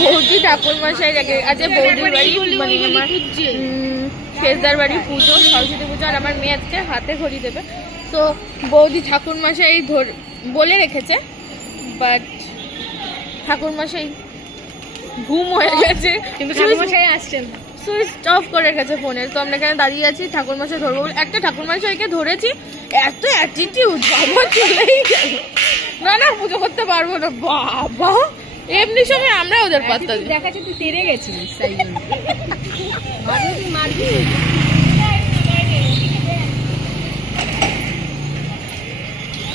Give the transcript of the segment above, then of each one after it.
বৌদি ঠাকুর মশাই আজকে বৌদির বাড়ি মানে আমার শেষদার বাড়ি পুজো, সরস্বতী পুজো, আর আমার মেয়ে আজকে হাতে ঘড়ি দেবে। তো বৌদি ঠাকুর মশাই বলে রেখেছে, বাট ঠাকুর মশাই ঘুম হয়ে গেছে, কিন্তু ঠাকুর মশাই আসছেন, সুইচ অফ করে রেখেছে ফোনের। তো আমরা এখানে দাঁড়িয়ে আছি, ঠাকুর মশাই ধরবো বলে। একটা ঠাকুর মশাইকে ধরেছি, এত অ্যাটিটিউড, বাবা চলেই গেল। না না, পুজো করতে পারবো না। বাবা এমনি সময় আমরা ওদের পাত্তা দিই। দেখাচ্ছি তুই তেড়ে গেছিস,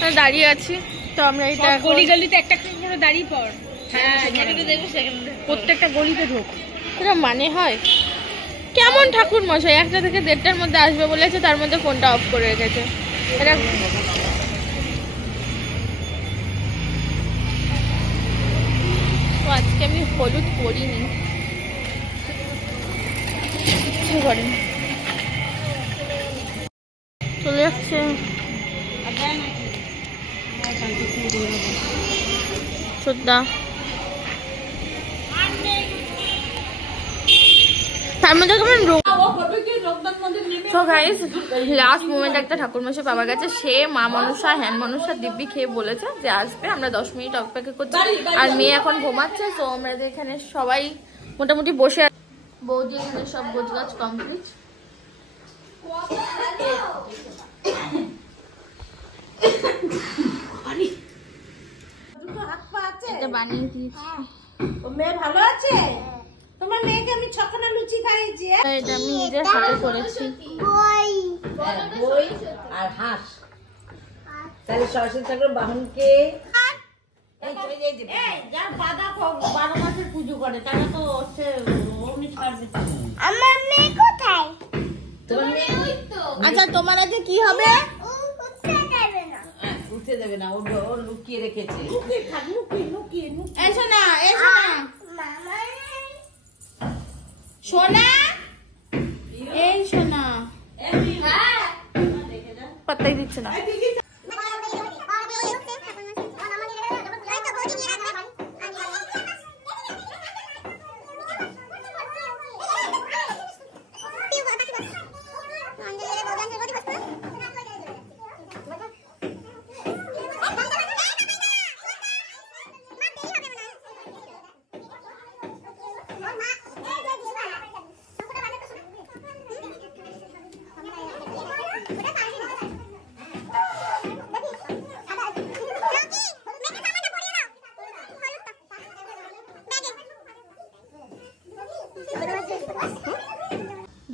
তাই দাঁড়িয়ে আছি। তো আমরা এটা গলিতে একটা করে দাঁড়িয়ে পড়। হ্যাঁ, প্রত্যেকটা গলিতে ঢোক। এটা মানে হয়? কেমন ঠাকুর মশাই, 1টা থেকে 1:30টার মধ্যে আসবে বলেছে, তার মধ্যে ফোনটা অফ করে রেখেছে। এটা আজকে আমি হলুদ পরিনি, কিছু করেনি, চলে যাচ্ছে। শ্রদ্ধা তার মধ্যে কেমন লাস্ট মোমেন্ট একটা ঠাকুর মশাই পাওয়া গেছে। সে মা মনসা হ্যান মনসা দিব্যি খেয়ে বলেছে যে আসবে, আমরা 10 মিনিট অপেক্ষা করছি। আর মেয়ে এখন ঘুমাচ্ছে। তো আমরা এখানে সবাই মোটামুটি বসে, বৌদি এখানে সব গোছগাছ কমপ্লিট। এটা বানিয়ে দিয়েছি। মেয়ে ভালো আছে? তোমার মেয়েকে আমি 6খানা লুচি খাইয়েছি। এটা আমি নিজের হাতে করেছি। বই আর হাঁস। তাহলে সরস্বতী ঠাকুর বাহনকে যার বাধা 12 মাসের পুজো করে তারা তো হচ্ছে অমনি ছাড়বে। আমার মেয়ে কোথায়? তোমার মেয়ে আচ্ছা, তোমার আজকে কি হবে? উঠতে দেবে না, ও লুকিয়ে রেখেছে। এসো না, এসো না সোনা, এই সোনা। পাত্তাই দিচ্ছে না।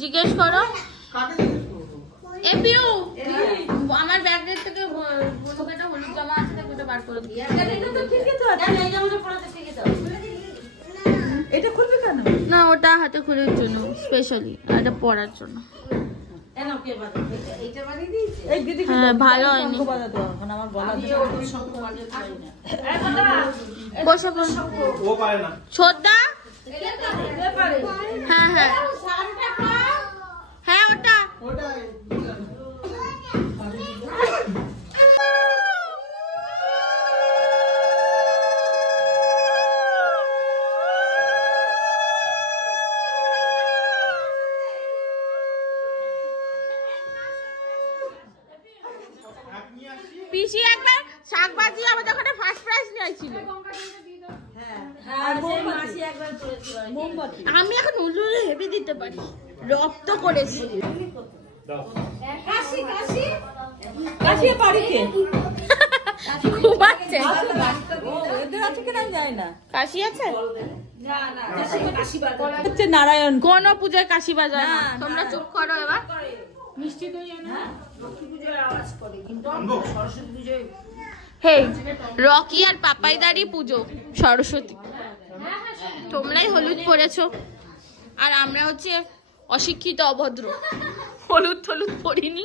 জিজ্ঞেস করো এপিউ, আমার ব্যাগের থেকে বড়টা হলুদ জামা আছে, দেখো এটা বার করে দিই। এটা খুলবে কেন? না, ওটা হাতে খুলের জন্য স্পেশালি, এটা পরার জন্য। হ্যাঁ, ভালো হয়নি। বসো বসো। শ্রদ্ধা, হ্যাঁ হ্যাঁ হ্যাঁ, ওটা পিসি একবার শাকবাজি আমাদের ওখানে ফার্স্ট প্রাইজ নিয়েছিল। আমি এখন উল্লুলে হেভি দিতে পারি, রক্ত করেছি। কাশি আছে নারায়ণ কোন পূজায় কাশি বাজায় না। তোমরা চুপ করো এবার। মিষ্টি দই হে, রকি আর পাপাইদারি পুজো সরস্বতী। তোমরাই হলুদ পরেছো, আর আমরা হচ্ছে অশিক্ষিত অভদ্র, হলুদ টলুদ পরিনি,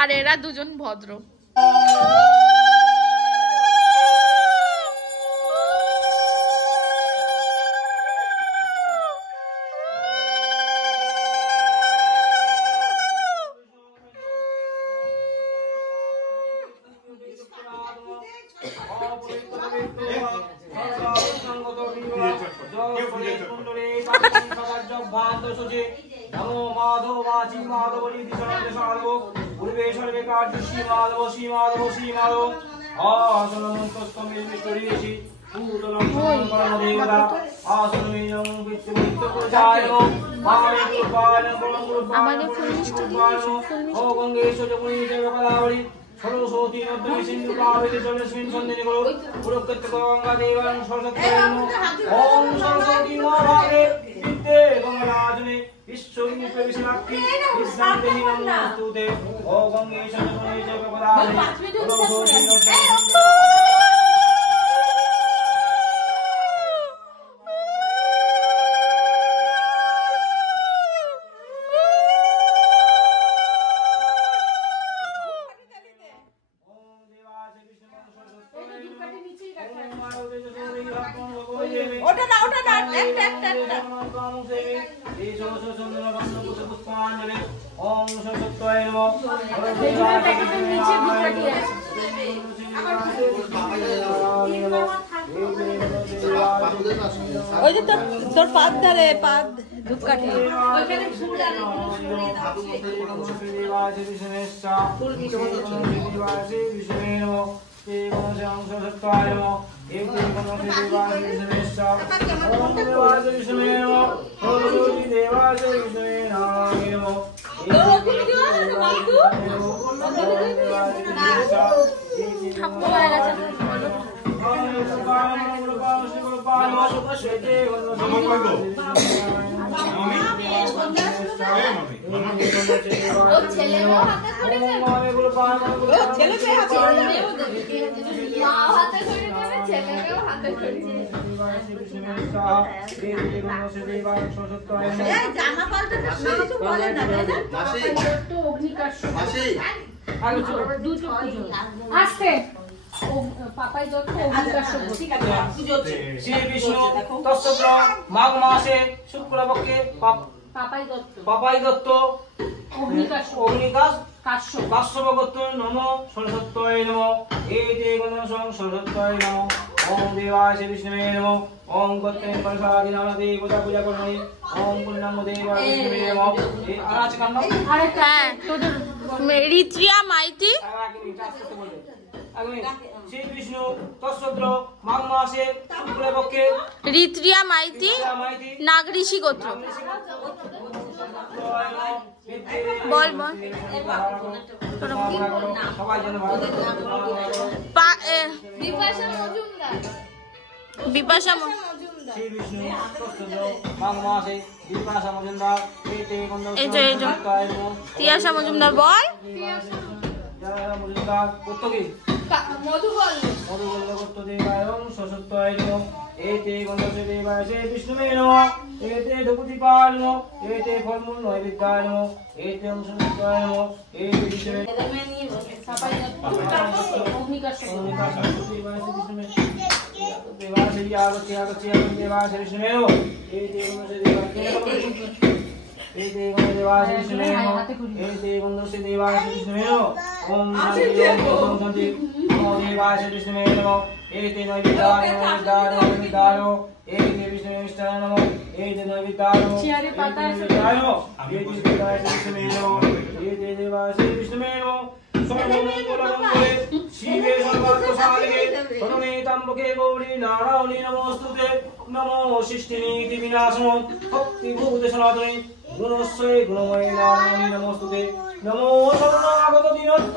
আর এরা দুজন ভদ্র। আমাদের ফুল মিষ্টি সরস্বতী নদ্যমী সিন্ধু কাবেরী জলস্মিন সন্ধিনী করো পুরক্ষেত্র গঙ্গা দেবাং সরস্বতী ওম সরস্বতী মহাভাগে বিদ্যে গঙ্গারাজনে বিশ্বরূপে বিশ্বলাক্ষী বিশ্বদেহি নমস্তুতে ও গঙ্গে সজমণি জগপদারে সরস্বতী নদ্যমী ওটা না একটা ওম সরস্বতী নমঃ ওই যে তোর পাত ধারে পাত ধূপকাঠি ওইখানে ফুল আর ফুল মাঘ মাসে শুক্লপক্ষে পাপাই দত্ত অগ্নিকাশ কাশ্যপ গোত্র নম সরস্বত্যয় নম এতে গণসং সরস্বত্যয় নম ওম দেবায় বিষ্ণুবে নম ওম গোত্রেণ পরশাদি নাম দেবতা পূজা করণি ওম পুণ্যম দেবায় বিষ্ণুবে নম এই আজ কান্ন হ্যাঁ তোদের রিত্রিয়া মাইতি শ্রী বিষ্ণু তৎসদ্র মাঘ মাসে শুক্লপক্ষে রিত্রিয়া মাইতি নাগ ঋষি গোত্র বল বল বিপাশা এই যে তিয়াশা মজুমদার বল एते गंधर्व देवाय से विष्णुवे नमः एते धूपदीपाय नमः एते फलमूल नैवेद्याय नमः एते अंशुद्धाय नमः एते विष्णुवे देवाय से आगच्छ देवाय से विष्णुवे नमः एते देवाय से विष्णुवे नमः एते गंधर्व देवाय से विष्णुवे नमः ओम शांति ओम देवाय से विष्णुवे नमः एते नैवेद्याय नैवेद्याय एते विष्णुवे मिष्टाय नमः एते नैवेद्याय एते देवाय से विष्णुवे नमः एते देवाय से विष्णुवे नमः सर्वमंगलमंगले शिवे सर्वार्थसाधिके शरणे त्र्यंबके गौरी नारायणी नमोस्तुते नमो सृष्टिनीति विनाशनो भक्तिभूते सनातने गुणस्वै गुणमये नारायणी नमोस्तुते नमो शरणागत दीनस्थ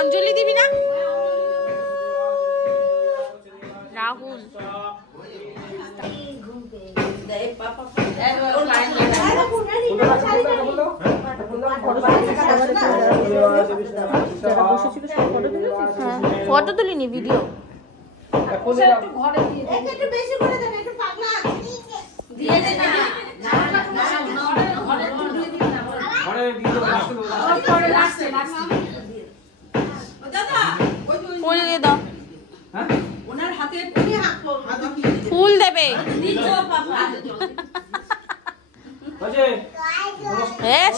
অঞ্জলি দিবি না রাহুল ফটো তুলিনি ভিডিও ফুল দিয়ে দাও, ফুল দেবে।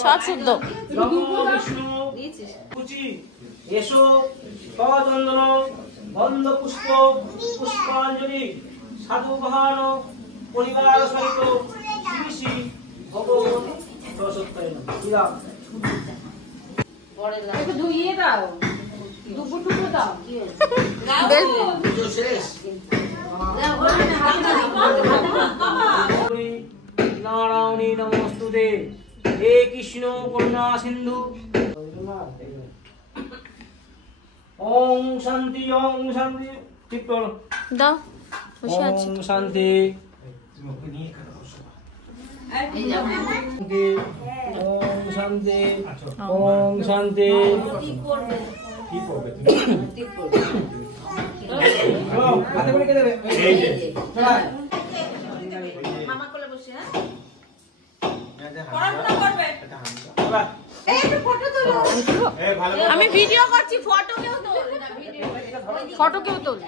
সব শুদ্ধ। এসো চন্দন গন্ধ পুষ্প পুষ্পাঞ্জলি সাধু বাহান পরিবার সহিত শ্রী শ্রী ভগবতী সরস্বতী একটু ধুইয়ে দাও, দুপুর টুকু দাও। নারায়ণী নমস্তুতে হে কৃষ্ণ করুণা সিন্ধু। ওম শান্তি ঠিক করো দাও, বসে আছি। ওম শান্তি ওম শান্তি ওম শান্তি। হাতে করে কে দেবে? মামা কোলে বসে, হ্যাঁ পড়াশোনা করবে। এই একটু ফটো তুলো। আমি ভিডিও করছি, ফটো কেউ তোল, ফটো কেউ তোল।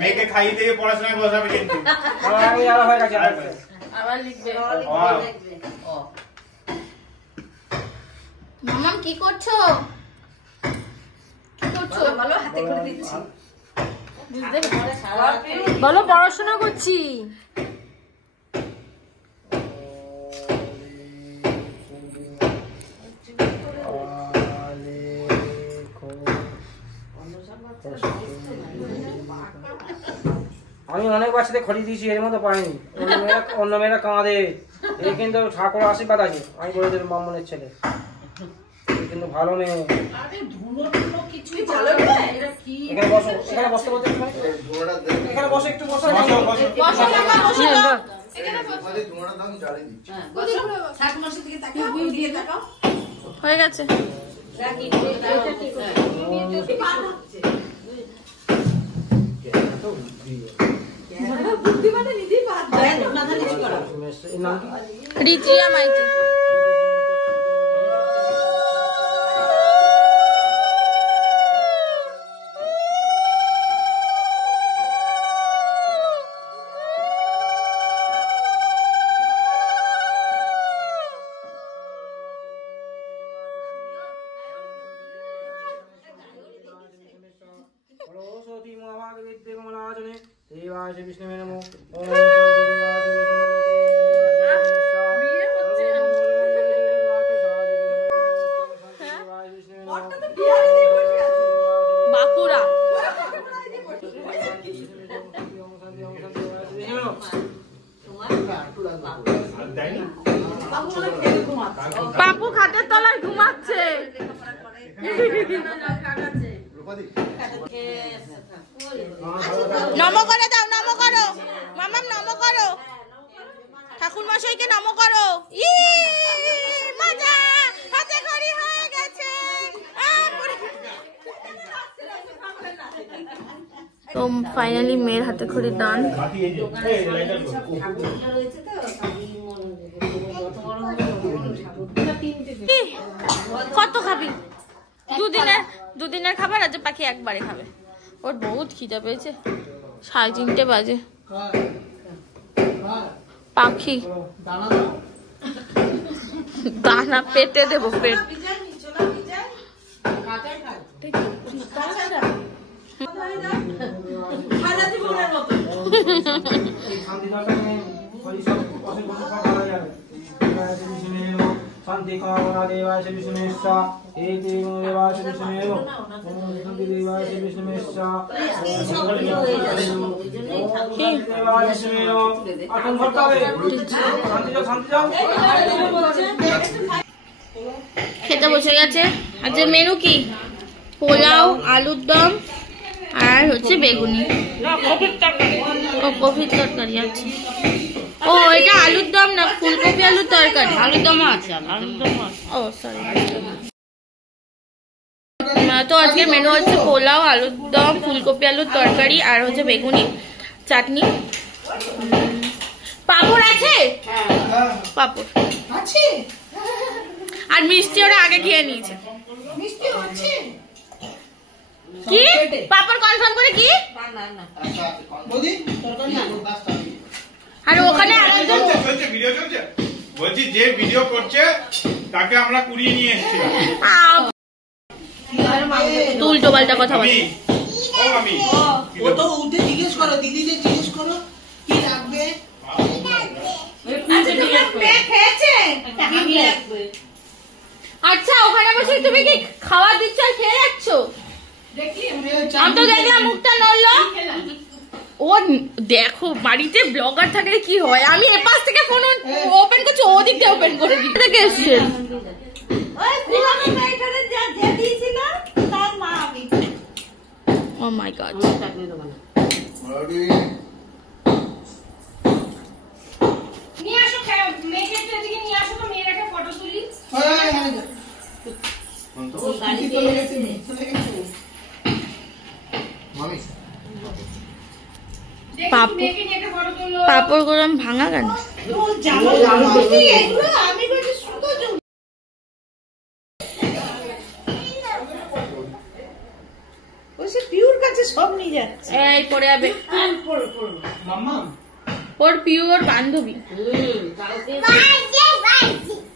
মেয়েকে খাইয়ে দিয়ে পড়াশোনায় বসাবে কিন্তু আবার লিখবে। মামা কি করছো? বলো, হাতে করে দিচ্ছি। বলো, পড়াশোনা করছি। আমি অনেক বাচ্চাদের খড়ি দিয়েছি, এর মতো পাইনি। অন্য মেয়েরা কাঁদে, এই কিন্তু ঠাকুর আশীর্বাদ আছে। আমি বলে দেব মামনের ছেলে কিন্তু ভালো মেয়ে। এখানে বসো, এখানে বসতে বলতে এখানে বসো, একটু বসো। হয়ে গেছে। রিচিয়া মাইতি। सरस्वती महाभागवते कमलाजने देवाय श्री विष्णवे नमो। ओम বাঁকুড়া। পাপু খাটের তলায় ঘুমাচ্ছে। নম করে দাও, নম করো মামাম, নম করো ঠাকুর মশাইকে, নম করো। মজা, হাতে খড়ি হয়ে গেছে। তো ফাইনালি মেয়ের হাতে খড়ি দান। কত খাবি? দুদিনের খাবার, আজ পাখি একবারে খাবে। ওর বহুত খিদা পেয়েছে, 3:30 বাজে। পাখি দানা পেটে দেবো, পেট। शांति कामना देवाय श्री विष्णुमेश्वर एक देवाय श्री विष्णुमेव शांति देवाय श्री विष्णुमेश्वर देवाय विष्णुमेव এখন করতে হবে। শান্তি যাও, শান্তি যাও। খেতে বসে গেছে। আজকে মেনু কি? পোলাও, আলুর দম, আর হচ্ছে বেগুনি, ও কপির তরকারি আছে। ও এটা আলুর দম না, ফুলকপি আলুর তরকারি। আলুর দম আছে, আলুর দম আছে। ও সরি। তো আজকের মেনু হচ্ছে পোলাও, আলুর দম, ফুলকপি আলুর তরকারি আর হচ্ছে বেগুনি, চাটনি, পাঁপড় আছে, পাঁপড় আছে আর মিষ্টি ওরা আগে খেয়ে নিয়েছে। মিষ্টি আছে কি পাঁপড় কনফার্ম করে কি? বৌদি তরকারি আর ওখানে আরেকজন চলছে ভিডিও চলছে, বলছি যে ভিডিও করছে তাকে আমরা কুড়িয়ে নিয়ে এসেছিলাম। উল্টো পাল্টা কথা বলে। আমি ও তো উঠে জিজ্ঞেস করো, দিদিকে জিজ্ঞেস করো কি লাগবে। আচ্ছা ওখানে বসে তুমি কি খাওয়া দিচ্ছ আর খেয়ে যাচ্ছ? আমি তো দেখলাম মুখটা নড়লো। ও দেখো বাড়িতে ব্লগার থাকলে কি হয়, আমি এপাশ থেকে ফোন ওপেন করছি, ওদিক দিয়ে ওপেন করে দিই। থেকে এসছেন ও মাই গড। নিয়ে আসো, মেয়েকে একটু এদিকে নিয়ে আসো তো, মেয়ের একটা ফটো তুলি। মেয়েকে নিয়ে একটা ফটো তুলো। পাপড় গরম ভাঙা কেন? পিউর কাছে সব নিয়ে যাচ্ছে। এই পড়ে যাবে মাম্মা ওর পিওর বান্ধবী।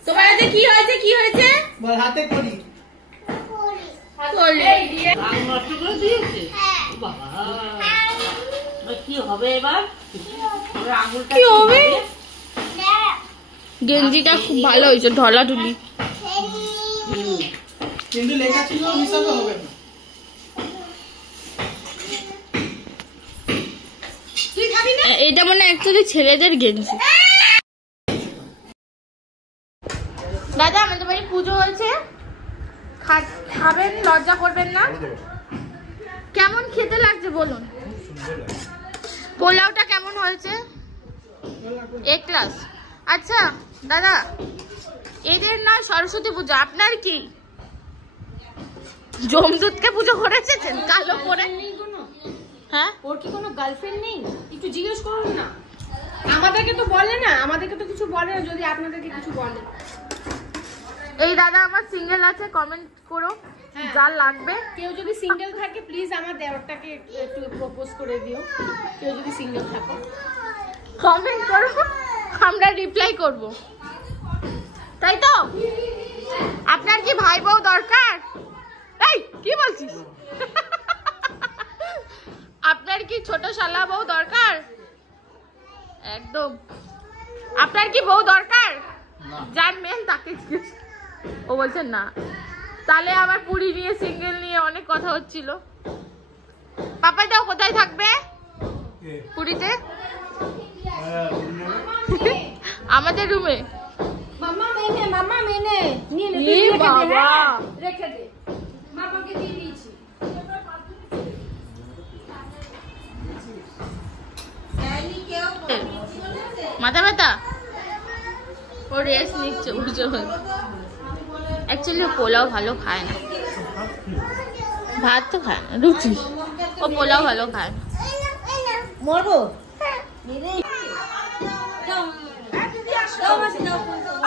তোমার হাতে কি হয়েছে, কি হয়েছে? বল হাতে করি কি হবে এবার? কি হবে? গেঞ্জিটা খুব ভালো হয়েছে, ঢলাঢুলি। কিন্তু লেখা ছিল হিসাবে হবে না। এটা মনে হয় অ্যাকচুয়ালি ছেলেদের গেঞ্জি। দাদা আমাদের বাড়ি পুজো হয়েছে, খাবেন, লজ্জা করবেন না। কেমন খেতে লাগছে বলুন? পোলাওটা কেমন হয়েছে? এ ক্লাস। আচ্ছা দাদা, এদের না সরস্বতী পুজো, আপনার কি জমদূতকে পুজো করেছেন কালো করে? হ্যাঁ, ওর কি কোনো গার্লফ্রেন্ড নেই? একটু জিজ্ঞেস করুন না। আমাদেরকে তো বলে না, আমাদেরকে তো কিছু বলে না, যদি আপনাদেরকে কিছু বলে। এই দাদা আমার সিঙ্গেল আছে, কমেন্ট করো যা লাগবে। কেউ যদি সিঙ্গেল থাকে প্লিজ আমার দেওরটাকে একটু প্রপোজ করে দিও। কেউ যদি সিঙ্গেল থাকে কমেন্ট করো, আমরা রিপ্লাই করব, তাই তো? আপনার কি ভাই বউ দরকার? এই কি বলছিস? আপনার কি ছোট শালা বউ দরকার? একদম। আপনার কি বউ দরকার? যার মেন তাকে জিজ্ঞেস। ও বলছেন না, তাহলে আবার পুরী নিয়ে, সিঙ্গেল নিয়ে অনেক কথা হচ্ছিল। পাপাইটাও কোথায় থাকবে? পুরীতে আমাদের রুমে। মাম্মা মেনে নিয়ে নে, এ বাবা, রেখে দে, মামাকে দিয়ে দিয়েছি। মাথা ব্যথা, ও রেস্ট নিচ্ছে বুঝো। অ্যাকচুয়ালি পোলাও ভালো খায় না, ভাত তো খায় না, রুটি। ও পোলাও ভালো খায় না। মরবো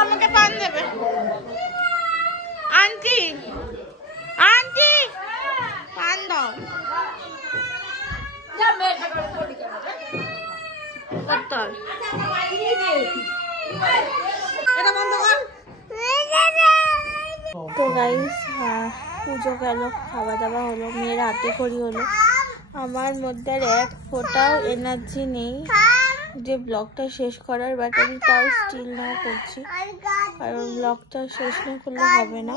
আমাকে পান দেবে আন্টি, আন্টি পান দাও। তো গাইস পুজো গেল, খাওয়া দাওয়া হলো, মেয়ের হাতে খড়ি হলো। আমার মধ্যে আর এক ফোঁটাও এনার্জি নেই যে ব্লগটা শেষ করার, ব্যাটারিটাও স্টিল নাও করছি, কারণ ব্লগটা শেষ না করলে হবে না।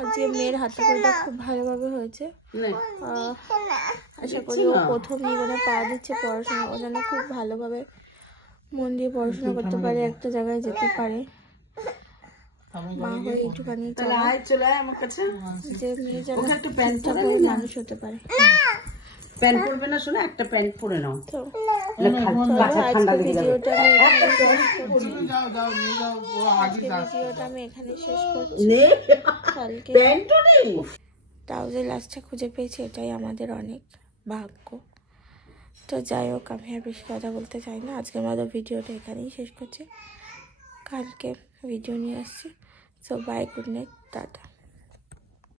আজকে মেয়ের হাতে খড়িটা খুব ভালোভাবে হয়েছে। আশা করি ও প্রথম জীবনে পা দিচ্ছে পড়াশোনা, ও যেন খুব ভালোভাবে মন দিয়ে পড়াশোনা করতে পারে, একটা জায়গায় যেতে পারে। মা হয়ে একটুখানি তাহলে আয় চলে আয় আমার কাছে যে মেয়ে যেন ওকে একটা প্যান্ট ঠিকঠাক পরে ভাবে না। মানুষ হতে পারে। প্যান্ট পরবে না শোনা একটা প্যান্ট পরে নাও তো কাঁচা ঠান্ডা আজকে লেগে যাবে ভিডিওটা আমি এখানে যাও যাও নিয়ে যাও ও আগে ভিডিওটা আমি এখানে শেষ করছি। নে কালকে প্যান্টও নেই ট্রাউজার লাস্টটা খুঁজে পেয়েছি, এটাই আমাদের অনেক ভাগ্য। তো যাই হোক, আমি আর বেশি কথা বলতে চাই না, আজকের মতো ভিডিওটা এখানেই শেষ করছি। কালকে ভিডিও নিয়ে আসছি। So bye, good night, tata.